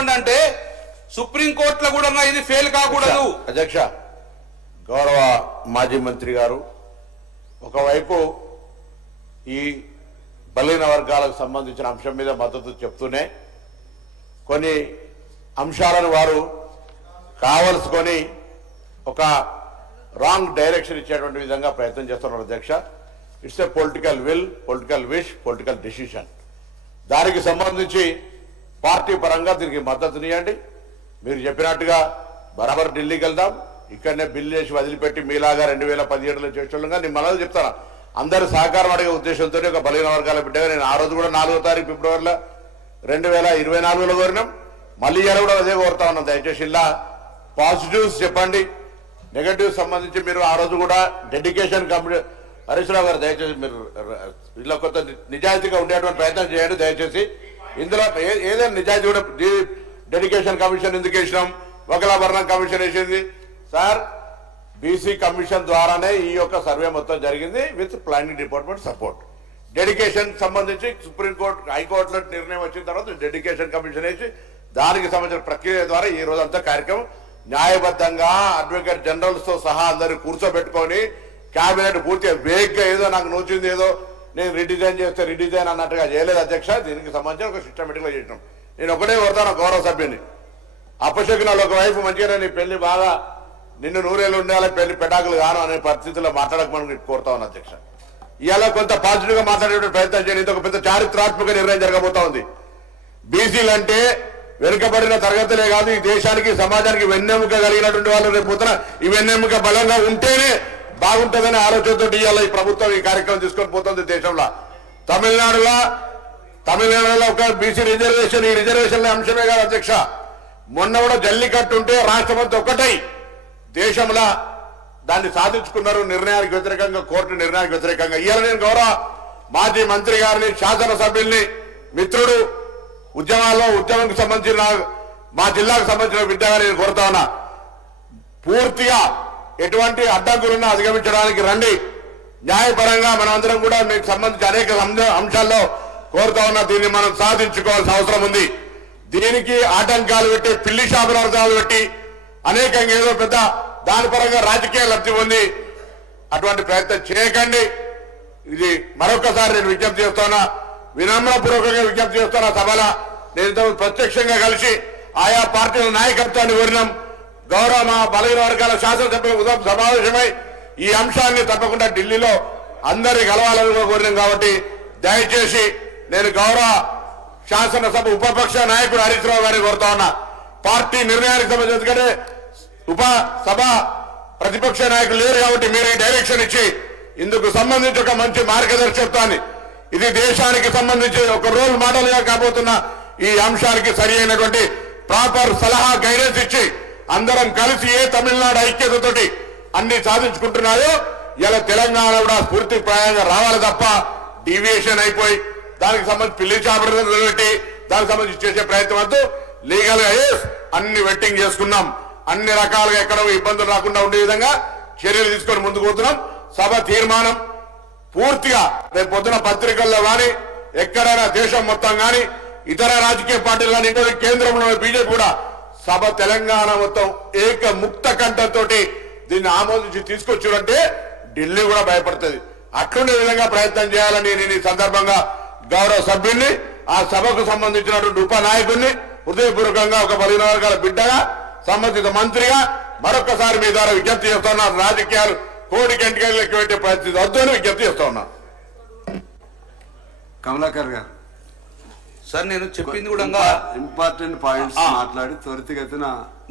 ఎందుకంటే సుప్రీంకోర్టులో కూడా ఇది ఫెయిల్ కాకూడదు. అధ్యక్ష, గౌరవ మాజీ మంత్రి గారు ఒకవైపు ఈ బలహీన వర్గాలకు సంబంధించిన అంశం మీద మద్దతు చెప్తూనే కొన్ని అంశాలను వారు కావలసుకొని ఒక రాంగ్ డైరెక్షన్ ఇచ్చేటువంటి విధంగా ప్రయత్నం చేస్తున్నారు. అధ్యక్ష, it's a political will, political wish, political decision. దానికి సంబంధించి పార్టీ పరంగా దీనికి మద్దతునియండి. మీరు చెప్పినట్టుగా బరాబర్ ఢిల్లీకి వెళ్దాం. ఇక్కడనే బిల్లు చేసి వదిలిపెట్టి మీలాగా 2017లో చేస్తుండగా నేను మళ్ళీ చెప్తాను, అందరూ సహకారం అడిగే ఉద్దేశంతో ఒక బలహీన వర్గాల బిడ్డగా నేను ఆ రోజు కూడా 4వ తారీఖు ఫిబ్రవరిలో 2024లో కోరినాం. మళ్ళీ ఇలా కూడా అదే కోరుతా ఉన్నాం. దయచేసి ఇలా పాజిటివ్స్ చెప్పండి, నెగటివ్స్ సంబంధించి మీరు ఆ రోజు కూడా డెడికేషన్ కమిటీ హరీష్ రావు గారు దయచేసి మీరు ఇలా కొంత నిజాయితీగా ఉండేటువంటి ప్రయత్నం చేయండి. దయచేసి ఇందులో ఏదైనా నిజాయితీ కూడా డెడికేషన్ కమిషన్ ఎందుకు వేసినాం, వకలాభరణం కమిషన్ వేసింది సార్. బీసీ కమిషన్ ద్వారానే ఈ యొక్క సర్వే మొత్తం జరిగింది with planning department support. Dedication సంబంధించి సుప్రీంకోర్టు హైకోర్టులో నిర్ణయం వచ్చిన తర్వాత డెడికేషన్ కమిషన్ వేసి దానికి సంబంధించిన ప్రక్రియ ద్వారా ఈ రోజంతా కార్యక్రమం న్యాయబద్ధంగా అడ్వకేట్ జనరల్స్ తో సహా అందరూ కూర్చోబెట్టుకొని క్యాబినెట్ పూర్తిగా వేగ్గా ఏదో నాకు నోచింది ఏదో నేను రిడిజైన్ చేస్తే రిడిజైన్ అన్నట్టుగా చేయలేదు అధ్యక్ష. దీనికి సంబంధించి ఒక సిస్టమేటిక్ గా చేసినాం. నేను ఒకటే కోరుతాను గౌరవ సభ్యుని, అపశకునాలు ఒకవైపు మంచిగానే నీ పెళ్లి బాగా నిన్ను నూరేళ్ళు ఉండాలి, పెళ్లి పెటాకులు కాను అనే పరిస్థితుల్లో మాట్లాడకమని కోరుతా ఉన్నా అధ్యక్ష. ఇవాళ కొంత పాజిటివ్ గా మాట్లాడే ప్రయత్నం చేయండి. ఇది ఒక పెద్ద చారిత్రాత్మక నిర్ణయం జరగబోతా ఉంది. బీసీలు అంటే వెనుకబడిన తరగతులే కాదు, ఈ దేశానికి సమాజానికి వెన్నెముక కలిగినటువంటి వాళ్ళు రేపు పొద్దున ఈ వెన్నెముక బలంగా ఉంటేనే బాగుంటుందనే ఆలోచనతో ఇవాళ ఈ ప్రభుత్వం ఈ కార్యక్రమం తీసుకొని పోతుంది దేశంలో. తమిళనాడులో ఒక బీసీ రిజర్వేషన్, ఈ రిజర్వేషన్ అంశమే కాదు అధ్యక్ష. మొన్న కూడా జల్లికట్టు ఉంటే రాష్ట్రమంతా ఒక్కటై దేశంలో దాన్ని సాధించుకున్నారు నిర్ణయానికి వ్యతిరేకంగా, కోర్టు నిర్ణయానికి వ్యతిరేకంగా. ఇవాళ నేను గౌరవ మాజీ మంత్రి గారిని, శాసనసభ్యుల్ని, మిత్రుడు ఉద్యమంకి సంబంధించిన మా జిల్లాకు సంబంధించిన బిడ్డగా నేను కోరుతా ఉన్నా, పూర్తిగా ఎటువంటి అడ్డంకులున్నా అధిగమించడానికి రండి. న్యాయపరంగా మనమందరం కూడా మీకు సంబంధించి అనేక అంశాల్లో కోరుతా ఉన్నా. దీన్ని మనం సాధించుకోవాల్సిన అవసరం ఉంది. దీనికి ఆటంకాలు పెట్టి, పిల్లి షాపుల అర్థాలు పెట్టి అనేకంగా ఏదో పెద్ద దాని పరంగా రాజకీయ లబ్ధి పొంది అటువంటి ప్రయత్నం చేయకండి. ఇది మరొకసారి నేను విజ్ఞప్తి చేస్తున్నా, వినమ్రపూర్వకంగా విజ్ఞప్తి చేస్తున్నా. సభలో నేను ప్రత్యక్షంగా కలిసి ఆయా పార్టీల నాయకత్వాన్ని కోరినాం. గౌరవ మా బలహీన వర్గాల శాసనసభ్యుల ఉదయం సమావేశమై ఈ అంశాన్ని తప్పకుండా ఢిల్లీలో అందరినీ కలవాలని కోరినాం. కాబట్టి దయచేసి నేను గౌరవ శాసనసభ ఉపపక్ష నాయకుడు హరీష్ రావు గారిని కోరుతా ఉన్నా, పార్టీ నిర్ణయానికి సంబంధించి, ఎందుకంటే ఉపసభ ప్రతిపక్ష నాయకులు లేరు కాబట్టి మీరు ఈ డైరెక్షన్ ఇచ్చి ఇందుకు సంబంధించి ఒక మంచి మార్గదర్శకత్వాన్ని, ఇది దేశానికి సంబంధించి ఒక రోల్ మోడల్ గా కాబోతున్న ఈ అంశానికి సరి అయినటువంటి ప్రాపర్ సలహా గైడెన్స్ ఇచ్చి అందరం కలిసి ఏ తమిళనాడు ఐక్యతతోటి అన్ని సాధించుకుంటున్నాయో ఇలా తెలంగాణ కూడా స్ఫూర్తిప్రాయంగా రావాలి తప్ప డీవియేషన్ అయిపోయి దానికి సంబంధించి పిల్లి చాపడం పెట్టి దానికి సంబంధించి చేసే ప్రయత్నం వద్దు. లీగల్ గా అన్ని వెట్టింగ్ చేసుకున్నాం, అన్ని రకాలుగా ఎక్కడ ఇబ్బందులు రాకుండా ఉండే విధంగా చర్యలు తీసుకొని ముందుకు పోతున్నాం. సభ తీర్మానం పూర్తిగా రేపు పొద్దున పత్రికల్లో కానీ ఎక్కడైనా దేశం మొత్తం కానీ ఇతర రాజకీయ పార్టీలు కానీ ఇంకా కేంద్రంలో బీజేపీ కూడా సభ తెలంగాణ మొత్తం ముక్త కంఠంతో దీన్ని ఆమోదించి తీసుకొచ్చారంటే ఢిల్లీ కూడా భయపడుతుంది. అట్లుండే విధంగా ప్రయత్నం చేయాలని నేను ఈ సందర్భంగా గౌరవ సభ్యుల్ని, ఆ సభకు సంబంధించినటువంటి ఉపనాయకుడిని హృదయపూర్వకంగా ఒక బలహీన వర్గాల బిడ్డగా, సంబంధిత మంత్రిగా మరొకసారి మీ ద్వారా విజ్ఞప్తి చేస్తున్నా. రాజకీయాలు కోడికెంటికలు లెక్క పెట్టే పరిస్థితి వద్దు అని విజ్ఞప్తి చేస్తా ఉన్నా. కమలాకర్ గారు సార్, నేను చెప్పింది కూడా ఇంపార్టెంట్ పాయింట్స్ మాట్లాడి త్వరితగతిన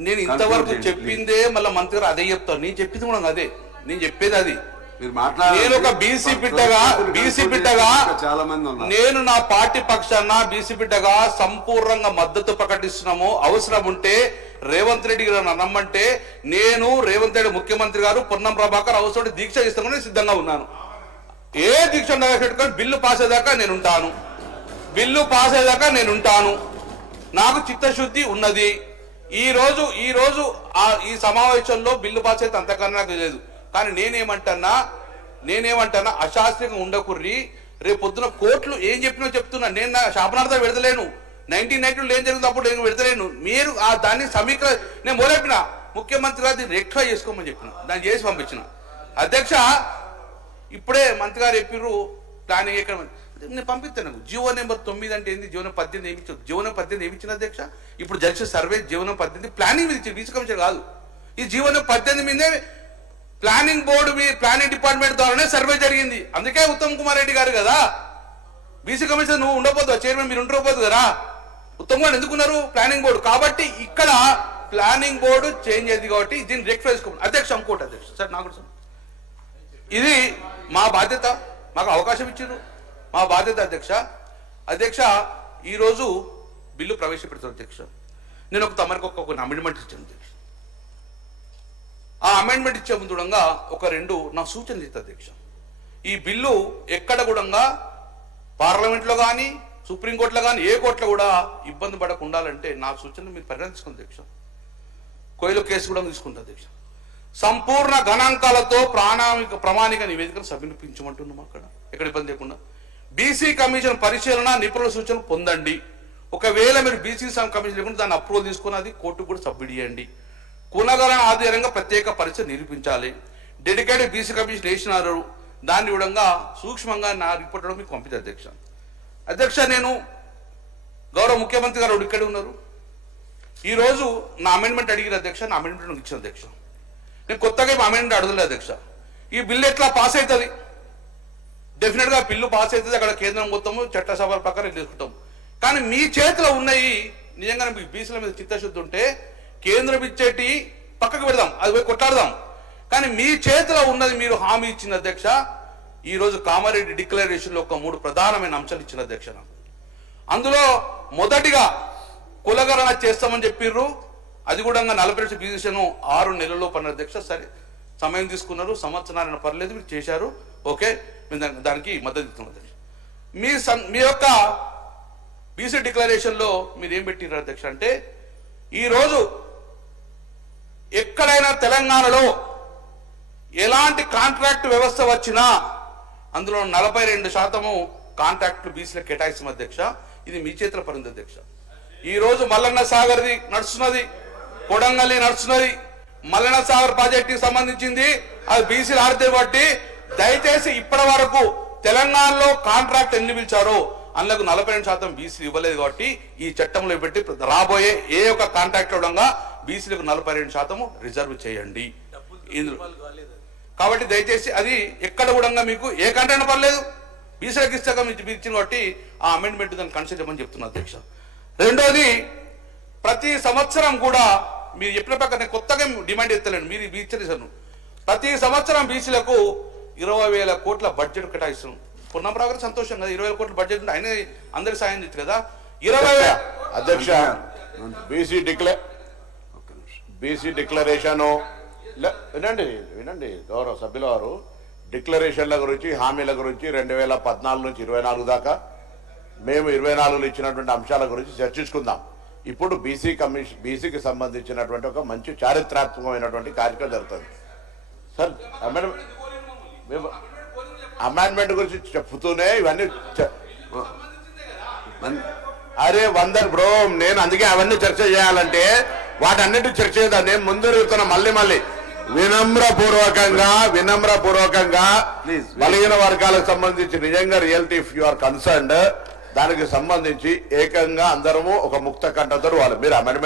నేను ఇంతవరకు చెప్పిందే మళ్ళీ మంత్రి గారు అదే చెప్తాను. నేను చెప్పింది కూడా అదే, నేను చెప్పేది అది. నేను ఒక బీసీ బిడ్డగా చాలా మంది ఉన్నారు. నేను నా పార్టీ పక్షాన బీసీ బిడ్డగా సంపూర్ణంగా మద్దతు ప్రకటిస్తున్నాము. అవసరం ఉంటే రేవంత్ రెడ్డి గారు నమ్మంటే నేను రేవంత్ రెడ్డి ముఖ్యమంత్రి గారు పొన్నం ప్రభాకర్ అవసరం దీక్ష ఇస్తామని సిద్ధంగా ఉన్నాను. ఏ దీక్ష పెట్టుకొని బిల్లు పాస్ అయ్యేదాకా నేనుంటాను. నాకు చిత్తశుద్ధి ఉన్నది. ఈ రోజు ఈ సమావేశంలో బిల్లు పాస్ అయితే అంతకన్నా నాకు లేదు. కానీ నేనేమంటానా అశాస్త్రీయంగా ఉండకుర్రి. రేపు పొద్దున కోర్టులు ఏం చెప్పినా చెప్తున్నా. నేను నా శాపనార్థం విడదలేను. 1992 ఏం జరిగింది అప్పుడు నేను పెడతలేను. మీరు దాన్ని నేను మొదలెట్టిన ముఖ్యమంత్రి గారు దీన్ని రెక్టిఫై చేసుకోమని చెప్పిన, దాన్ని చేసి పంపించిన. అధ్యక్ష ఇప్పుడే మంత్రి గారు చెప్పిర్రు ప్లానింగ్ ఎక్కడ, నేను పంపిస్తాను. జీవో నెంబర్ 9 అంటే ఏంది, జీవనం 18 ఏమి ఇచ్చారు, జీవనం 18 ఏమి ఇచ్చిన అధ్యక్ష? ఇప్పుడు జడ్జి సర్వే జీవనం 18 ప్లానింగ్ మీద ఇచ్చారు, బీసీ కమిషన్ కాదు. ఈ జీవనం 18 మీదే ప్లానింగ్ బోర్డు ప్లానింగ్ డిపార్ట్మెంట్ ద్వారానే సర్వే జరిగింది. అందుకే ఉత్తమ్ కుమార్ రెడ్డి గారు కదా బీసీ కమిషన్ నువ్వు ఉండకపోదు, చైర్మన్ మీరు ఉండకపోదు కదా, ఉత్తమ్ కుమార్ ఎందుకున్నారు ప్లానింగ్ బోర్డు. కాబట్టి ఇక్కడ ప్లానింగ్ బోర్డు చేంజ్ అయింది కాబట్టి దీన్ని రెక్టిఫై చేసుకోండి అధ్యక్ష. ఇంకోటి అధ్యక్ష సార్, నాకు ఇది మా బాధ్యత, మాకు అవకాశం ఇచ్చారు, మా బాధ్యత అధ్యక్ష. అధ్యక్ష ఈరోజు బిల్లు ప్రవేశపెడతారు అధ్యక్ష. నేను తమరికి ఒక అమెండ్మెంట్ ఇచ్చాను అధ్యక్ష. ఆ అమెండ్మెంట్ ఇచ్చే ముందుగా ఒక 2 నా సూచనలు ఇస్తా అధ్యక్ష. ఈ బిల్లు ఎక్కడ కూడా పార్లమెంట్లో కానీ సుప్రీంకోర్టులో కానీ ఏ కోర్టులో కూడా ఇబ్బంది పడకుండా ఉండాలంటే నా సూచనలు మీరు పరిగణించుకోండి అధ్యక్ష. కోయిల కేసు కూడా తీసుకుంటా అధ్యక్ష. సంపూర్ణ గణాంకాలతో ప్రామాణిక నివేదికను సమర్పించమంటున్నాం. అక్కడ ఎక్కడ ఇబ్బంది లేకుండా బీసీ కమిషన్ పరిశీలన నిపుణుల సూచనలు పొందండి. ఒకవేళ మీరు బీసీ కమిషన్ లేకుండా దాన్ని అప్రూవల్ తీసుకుని అది కోర్టుకు కూడా సబ్మిట్ చేయండి. కులగణన ఆధారంగా ప్రత్యేక పరీక్ష నిరూపించాలి. డెడికేటెడ్ బీసీ కమిషన్ వేసినారు, దాన్ని విధంగా సూక్ష్మంగా నా రిపోర్ట్ మీకు పంపించారు అధ్యక్ష. అధ్యక్ష నేను గౌరవ ముఖ్యమంత్రి గారు ఇక్కడే ఉన్నారు. ఈరోజు నా అమెండ్మెంట్ అడిగిన అధ్యక్ష, నా అమెండ్మెంట్ ఇచ్చిన అధ్యక్ష. నేను కొత్తగా అమెండ్మెంట్ అడగలేదు అధ్యక్ష. ఈ బిల్లు ఎట్లా పాస్ అవుతుంది, డెఫినెట్గా బిల్లు పాస్ అవుతుంది, అక్కడ కేంద్రం మొత్తము చట్టసభల ప్రకారం తీసుకుంటాం. కానీ మీ చేతిలో ఉన్నాయి నిజంగా మీకు బీసీల మీద చిత్తశుద్ధి ఉంటే కేంద్రం ఇచ్చేటి పక్కకు పెడదాం, అది పోయి కొట్లాడదాం. కానీ మీ చేతిలో ఉన్నది మీరు హామీ ఇచ్చిన అధ్యక్ష. ఈరోజు కామారెడ్డి డిక్లరేషన్లో ఒక 3 ప్రధానమైన అంశాలు ఇచ్చిన అధ్యక్ష. అందులో మొదటిగా కులగణన చేస్తామని చెప్పిర్రు, అది కూడా 40% బీసీను 6 నెలల్లో పన్న అధ్యక్ష. సరే సమయం తీసుకున్నారు, సంవత్సరాన్ని పర్లేదు, మీరు చేశారు, ఓకే, దానికి మద్దతు ఇస్తున్నాం అధ్యక్ష. మీ యొక్క బీసీ డిక్లరేషన్లో మీరు ఏం పెట్టినారు అధ్యక్ష అంటే, ఈరోజు ఎక్కడైనా తెలంగాణలో ఎలాంటి కాంట్రాక్ట్ వ్యవస్థ వచ్చినా అందులో 42% కాంట్రాక్టులు బీసీలకు కేటాయిస్తాం అధ్యక్ష. ఇది మీ చేతిలో పడింది అధ్యక్ష. ఈరోజు మల్లన్న సాగర్ది నడుస్తున్నది, కొడంగల్లి నడుస్తున్నది. మల్లన్న సాగర్ ప్రాజెక్టుకి సంబంధించింది అది బీసీలు ఆడితే బట్టి దయచేసి ఇప్పటి వరకు తెలంగాణలో కాంట్రాక్ట్ ఎన్ని పిలిచారో అందులో 42% బీసీలు ఇవ్వలేదు. కాబట్టి ఈ చట్టంలో పెట్టి రాబోయే ఏ ఒక్క కాంట్రాక్ట్ ఉండగా బీసీలకు 42% రిజర్వ్ చేయండి ఇందులో. కాబట్టి దయచేసి అది ఎక్కడ కూడా మీకు ఏ కాంట్రాక్ట్ పర్లేదు, బీసీలకు ఇస్తాక మీరు ఇచ్చిన కాబట్టి ఆ అమెండ్మెంట్ దాన్ని కన్సిడర్ చేయమని చెప్తున్నా అధ్యక్ష. రెండోది, ప్రతి సంవత్సరం కూడా మీరు చెప్పిన ప్రకారం కొత్తగా డిమాండ్ ఎత్తలేండి, మీరు ఇచ్చేసారు. ప్రతి సంవత్సరం బీసీలకు 20,000 కోట్ల బడ్జెట్ కేటాయిస్తున్నాం. పొన్నంరావు గారు సంతోషం కదా, 20,000 కోట్ల బడ్జెట్ ఉంటే ఆయన అందరికి సాయం చేయొచ్చు కదా. 20,000 అధ్యక్ష బీసీ డిక్లరేషన్ వినండి గౌరవ సభ్యుల వారు, డిక్లరేషన్ల గురించి హామీల గురించి 2014 నుంచి 24 దాకా మేము 24లో ఇచ్చినటువంటి అంశాల గురించి చర్చించుకుందాం. ఇప్పుడు బీసీకి సంబంధించినటువంటి ఒక మంచి చారిత్రాత్మకమైనటువంటి కార్యక్రమం జరుగుతుంది సార్. అమెండ్మెంట్ గురించి చెప్తూనే ఇవన్నీ అరే బ్రో, నేను అందుకే అవన్నీ చర్చ చేయాలంటే వాటన్నిటి చర్చ చేద్దాం. నేను ముందు చెప్తున్నా మళ్ళీ వినమ్రపూర్వకంగా బలహీన వర్గాలకు సంబంధించి నిజంగా reality if you are concerned దానికి సంబంధించి ఏకంగా అందరము ఒక ముక్త కంఠంతో వాళ్ళు మీరు అమెండ్మెంట్